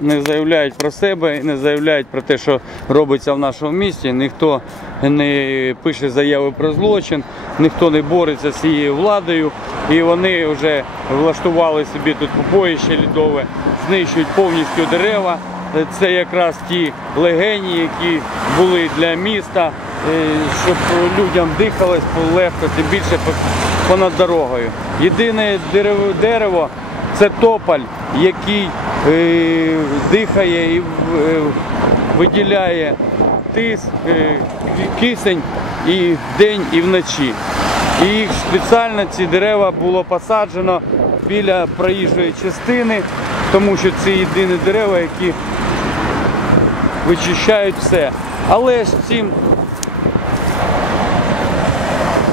не заявляють про себе, не заявляють про те, що робиться в нашому місті. Ніхто не пише заяви про злочин, ніхто не бореться з цією владою. І вони вже влаштували собі тут побоїще лідове, знищують повністю дерева. Це якраз ті легені, які були для міста, е, щоб людям дихалось легко, тим більше понад дорогою. Єдине дерево, це тополь, який дихає і е, виділяє тис, е, кисень і вдень, і вночі. І їх спеціально ці дерева було посаджено біля проїжджої частини, тому що це єдині дерева, які вичищають все. Але ж цим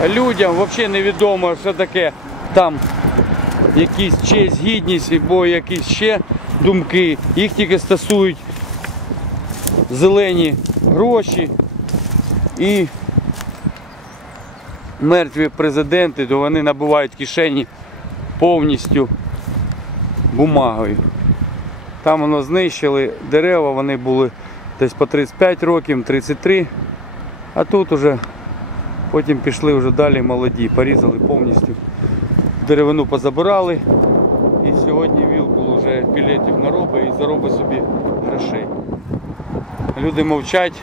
людям взагалі невідомо, що таке там якісь честь, гідність або якісь ще думки. Їх тільки стосують зелені гроші і мертві президенти, то вони набувають кишені повністю бумагою. Там воно знищили дерева, вони були десь по 35 років, 33, а тут уже потім пішли вже далі молоді, порізали повністю деревину позабирали. І сьогодні ВІЛ було вже білетів наробить і заробить собі грошей. Люди мовчать,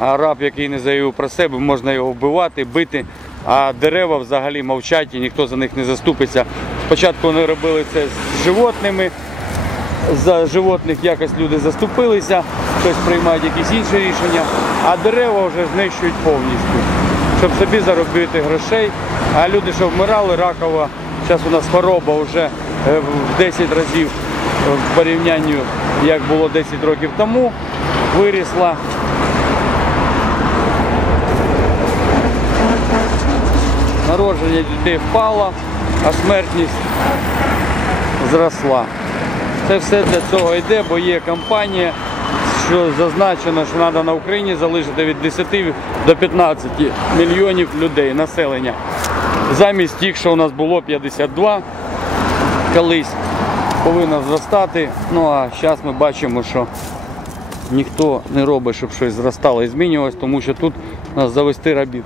а раб, який не заявив про себе, можна його вбивати, бити, а дерева взагалі мовчать і ніхто за них не заступиться. Спочатку вони робили це з животними, за животних якось люди заступилися, хтось приймає якісь інші рішення, а дерева вже знищують повністю щоб собі заробити грошей. А люди, що вмирали, ракова, зараз у нас хвороба вже е, в 10 разів е, в порівнянні, як було 10 років тому, вирісла. Народження дітей впало, а смертність зросла. Це все для цього йде, бо є кампанія, що зазначено, що треба на Україні залишити від 10 до 15 мільйонів людей, населення. Замість тих, що у нас було 52 колись, повинно зростати. Ну а зараз ми бачимо, що ніхто не робить, щоб щось зростало і змінювалось, тому що тут нас завести рабів